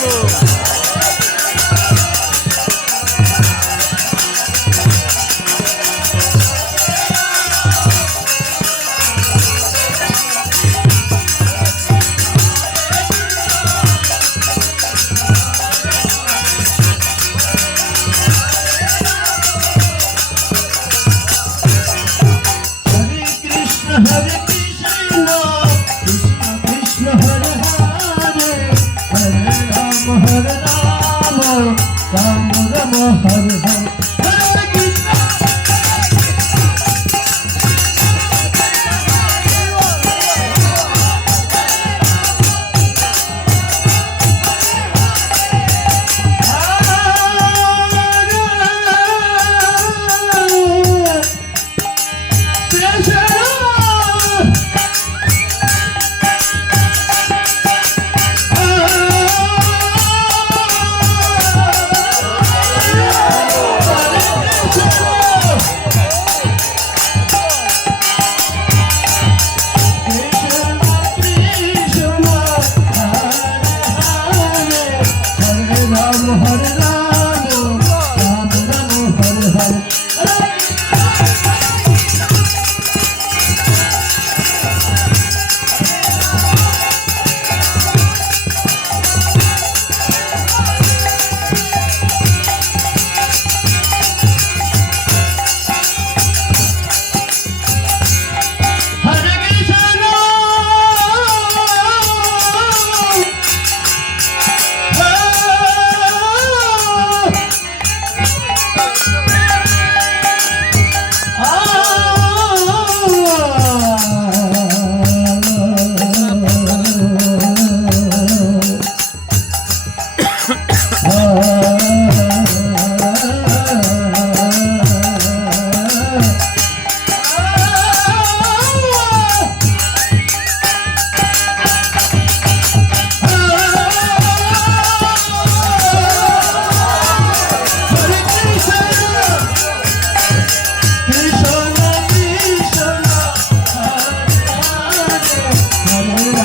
Thiago. Ramo, Ramo, Ramo, Hare Hare.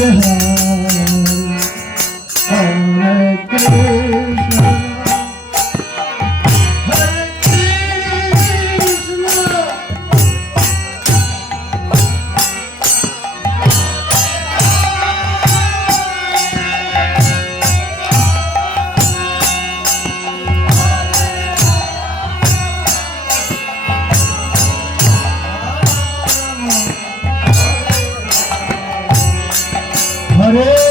सहा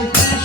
যায়